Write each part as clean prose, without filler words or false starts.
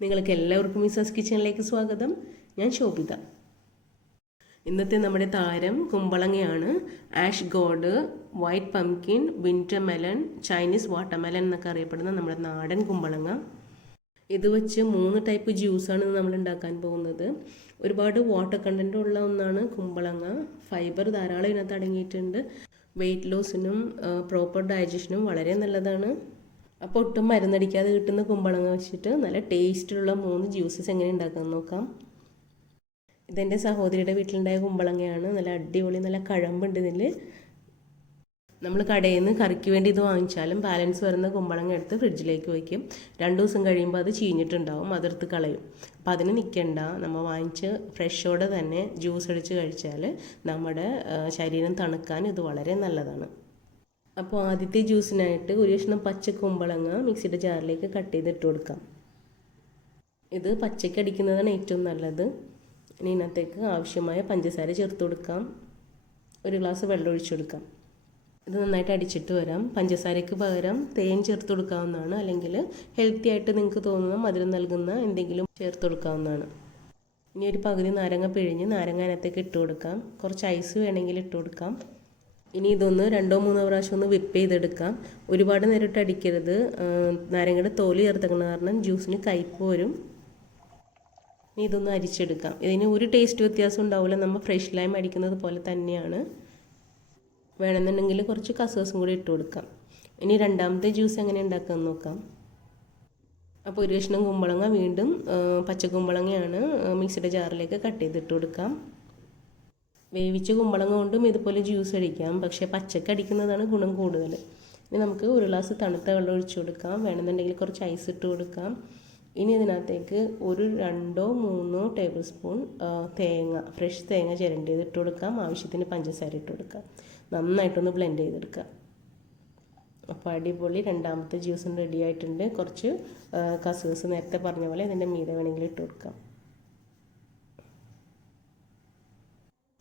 നിങ്ങൾക്ക് എല്ലാവർക്കും മിസാസ് കിച്ചണിലേക്ക് സ്വാഗതം. ഞാൻ ശോഭിത. ഇന്നത്തെ നമ്മുടെ താരം കുമ്പളങ്ങയാണ്. Ash gourd, white pumpkin, winter melon, Chinese watermelon എന്നൊക്കെ അറിയപ്പെടുന്ന നമ്മുടെ നാടൻ കുമ്പളങ്ങ. ഇത് വെച്ച് 3 ടൈപ്പ് ജ്യൂസാണ് നമ്മൾ ഉണ്ടാക്കാൻ പോകുന്നത്. ഒരുപാട് വാട്ടർ കണ്ടന്റ് ഉള്ള ഒന്നാണ് കുമ്പളങ്ങ. ഫൈബർ ധാരാളം ഇതിനകത്ത് അടങ്ങിയിട്ടുണ്ട്. വെയിറ്റ് ലോസിനും പ്രോപ്പർ ഡൈജഷനും വളരെ നല്ലതാണ്. അപ്പോൾ ഒട്ടും മരുന്നടിക്കാതെ കിട്ടുന്ന കുമ്പളങ്ങ വെച്ചിട്ട് നല്ല ടേസ്റ്റിലുള്ള 3 ജ്യൂസസ് എങ്ങനെ ഉണ്ടാക്കാമെന്ന് നോക്കാം. ഇതെൻ്റെ സഹോദരിയുടെ വീട്ടിലുണ്ടായ കുമ്പളങ്ങയാണ്. നല്ല അടിപൊളി, നല്ല കഴമ്പുണ്ട് ഇതിൽ. നമ്മൾ കടയിൽ നിന്ന് കറിക്ക് വേണ്ടി ഇത് വാങ്ങിച്ചാലും ബാലൻസ് വരുന്ന കുമ്പളങ്ങ എടുത്ത് ഫ്രിഡ്ജിലേക്ക് വയ്ക്കും. 2 ദിവസം കഴിയുമ്പോൾ അത് ചീഞ്ഞിട്ടുണ്ടാവും, അതെടുത്ത് കളയും. അപ്പോൾ അതിന് നിൽക്കണ്ട, നമ്മൾ വാങ്ങിച്ച് ഫ്രഷോടെ തന്നെ ജ്യൂസ് അടിച്ച് കഴിച്ചാൽ നമ്മുടെ ശരീരം തണുക്കാൻ ഇത് വളരെ നല്ലതാണ്. അപ്പോൾ ആദ്യത്തെ ജ്യൂസിനായിട്ട് ഒരു കഷ്ണം പച്ച കുമ്പളങ്ങ മിക്സിയുടെ ജാറിലേക്ക് കട്ട് ചെയ്തിട്ട് കൊടുക്കാം. ഇത് പച്ചയ്ക്ക് അടിക്കുന്നതാണ് ഏറ്റവും നല്ലത്. ഇനി ഇതിനകത്തേക്ക് ആവശ്യമായ പഞ്ചസാര ചേർത്ത് കൊടുക്കാം. 1 ഗ്ലാസ് വെള്ളം ഒഴിച്ചു കൊടുക്കാം. ഇത് നന്നായിട്ട് അടിച്ചിട്ട് വരാം. പഞ്ചസാരയ്ക്ക് പകരം തേൻ ചേർത്ത് കൊടുക്കാവുന്നതാണ്, അല്ലെങ്കിൽ ഹെൽത്തി ആയിട്ട് നിങ്ങൾക്ക് തോന്നുന്ന മധുരം നൽകുന്ന എന്തെങ്കിലും ചേർത്ത് കൊടുക്കാവുന്നതാണ്. ഇനി ഒരു പകുതി നാരങ്ങ പിഴിഞ്ഞ് നാരങ്ങ അതിനകത്തേക്ക് ഇട്ട് കൊടുക്കാം. കുറച്ച് ഐസ് വേണമെങ്കിൽ ഇട്ട് കൊടുക്കാം. ഇനി ഇതൊന്ന് 2-3 പ്രാവശ്യം ഒന്ന് വിപ്പ് ചെയ്തെടുക്കാം. ഒരുപാട് നേരിട്ട് അടിക്കരുത്. നാരങ്ങയുടെ തോല് ചേർത്തേക്കുന്ന കാരണം ജ്യൂസിന് കയ്പ്പ് വരും. ഇനി ഇതൊന്ന് അരിച്ചെടുക്കാം. ഇതിന് ഒരു ടേസ്റ്റ് വ്യത്യാസം ഉണ്ടാവില്ല, നമ്മൾ ഫ്രഷ് ലൈം അടിക്കുന്നത് പോലെ തന്നെയാണ്. വേണമെന്നുണ്ടെങ്കിൽ കുറച്ച് കസകസും കൂടി ഇട്ട് കൊടുക്കാം. ഇനി രണ്ടാമത്തെ ജ്യൂസ് എങ്ങനെ ഉണ്ടാക്കാമെന്ന് നോക്കാം. അപ്പോൾ ഒരു കഷ്ണം കുമ്പളങ്ങ, വീണ്ടും പച്ചക്കുമ്പളങ്ങയാണ്, മിക്സിയുടെ ജാറിലേക്ക് കട്ട് ചെയ്തിട്ട് കൊടുക്കാം. വേവിച്ച കുമ്പളങ്ങ കൊണ്ടും ഇതുപോലെ ജ്യൂസ് അടിക്കാം, പക്ഷേ പച്ചക്ക് അടിക്കുന്നതാണ് ഗുണം കൂടുതൽ. ഇനി നമുക്ക് 1 ഗ്ലാസ് തണുത്ത വെള്ളം ഒഴിച്ചു കൊടുക്കാം. വേണമെന്നുണ്ടെങ്കിൽ കുറച്ച് ഐസ് ഇട്ട് കൊടുക്കാം. ഇനി ഇതിനകത്തേക്ക് 2-3 ടേബിൾ സ്പൂൺ തേങ്ങ, ഫ്രഷ് തേങ്ങ ചിരണ്ടിയത് ഇട്ട് കൊടുക്കാം. ആവശ്യത്തിന് പഞ്ചസാര ഇട്ട് കൊടുക്കാം. നന്നായിട്ടൊന്ന് ബ്ലെൻഡ് ചെയ്തെടുക്കാം. അപ്പോൾ അടിപൊളി രണ്ടാമത്തെ ജ്യൂസും റെഡി ആയിട്ടുണ്ട്. കുറച്ച് കസകസ് നേരത്തെ പറഞ്ഞ പോലെ ഇതിൻ്റെ മീതെ വേണമെങ്കിൽ ഇട്ട് കൊടുക്കാം.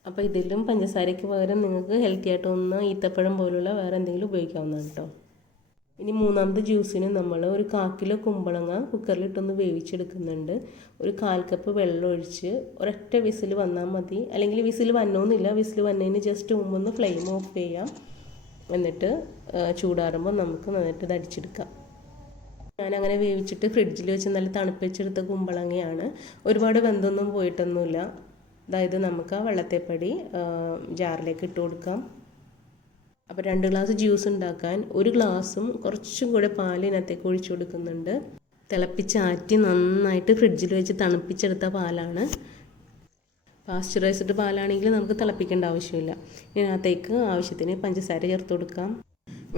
അപ്പോൾ ഇതിലും പഞ്ചസാരയ്ക്ക് പകരം നിങ്ങൾക്ക് ഹെൽത്തി ആയിട്ട് ഒന്ന് ഈത്തപ്പഴം പോലുള്ള വേറെ എന്തെങ്കിലും ഉപയോഗിക്കാവുന്നതാണ് കേട്ടോ. ഇനി മൂന്നാമത്തെ ജ്യൂസിന് നമ്മൾ ഒരു 1/4 കിലോ കുമ്പളങ്ങ കുക്കറിലിട്ടൊന്ന് വേവിച്ചെടുക്കുന്നുണ്ട്. ഒരു 1/4 കപ്പ് വെള്ളം ഒഴിച്ച് ഒരൊറ്റ വിസിൽ വന്നാൽ മതി, അല്ലെങ്കിൽ വിസിൽ വന്നോന്നില്ല. വിസിൽ വന്നതിന് ജസ്റ്റ് മുമ്പൊന്ന് ഫ്ലെയിം ഓഫ് ചെയ്യാം. എന്നിട്ട് ചൂടാറുമ്പോൾ നമുക്ക് നന്നായിട്ട് ഇത് അടിച്ചെടുക്കാം. ഞാനങ്ങനെ വേവിച്ചിട്ട് ഫ്രിഡ്ജിൽ വെച്ച് നല്ല തണുപ്പിച്ചെടുത്ത കുമ്പളങ്ങയാണ്. ഒരുപാട് വെന്തൊന്നും പോയിട്ടൊന്നുമില്ല. അതായത് നമുക്ക് ആ വെള്ളത്തെപ്പടി ജാറിലേക്ക് ഇട്ട് കൊടുക്കാം. അപ്പോൾ 2 ഗ്ലാസ് ജ്യൂസ് ഉണ്ടാക്കാൻ 1 ഗ്ലാസും കുറച്ചും കൂടെ പാലിനകത്തേക്ക് ഒഴിച്ചു കൊടുക്കുന്നുണ്ട്. തിളപ്പിച്ചാറ്റി നന്നായിട്ട് ഫ്രിഡ്ജിൽ വെച്ച് തണുപ്പിച്ചെടുത്ത പാലാണ്. പാസ്ചറൈസ്ഡ് പാലാണെങ്കിൽ നമുക്ക് തിളപ്പിക്കേണ്ട ആവശ്യമില്ല. ഇതിനകത്തേക്ക് ആവശ്യത്തിന് പഞ്ചസാര ചേർത്ത് കൊടുക്കാം.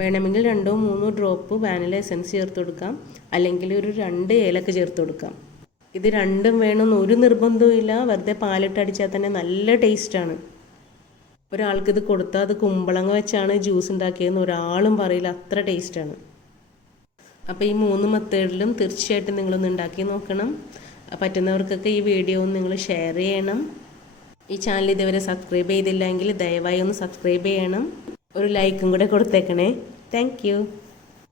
വേണമെങ്കിൽ 2-3 ഡ്രോപ്പ് വാനില എസൻസ് ചേർത്ത് കൊടുക്കാം, അല്ലെങ്കിൽ ഒരു 2 ഏലക്ക ചേർത്ത് കൊടുക്കാം. ഇത് രണ്ടും വേണമെന്ന് ഒരു നിർബന്ധവുമില്ല. വെറുതെ പാലിട്ട് അടിച്ചാൽ തന്നെ നല്ല ടേസ്റ്റാണ്. ഒരാൾക്കിത് കൊടുത്താൽ അത് കുമ്പളങ്ങ വെച്ചാണ് ജ്യൂസ് ഉണ്ടാക്കിയതെന്ന് ഒരാളും പറയില്ല, അത്ര ടേസ്റ്റാണ്. അപ്പോൾ ഈ 3 മെത്തേഡിലും തീർച്ചയായിട്ടും നിങ്ങളൊന്ന് ഉണ്ടാക്കി നോക്കണം. പറ്റുന്നവർക്കൊക്കെ ഈ വീഡിയോ ഒന്ന് നിങ്ങൾ ഷെയർ ചെയ്യണം. ഈ ചാനൽ ഇതുവരെ സബ്സ്ക്രൈബ് ചെയ്തില്ലെങ്കിൽ ദയവായി ഒന്ന് സബ്സ്ക്രൈബ് ചെയ്യണം. ഒരു ലൈക്കും കൂടെ കൊടുത്തേക്കണേ. താങ്ക്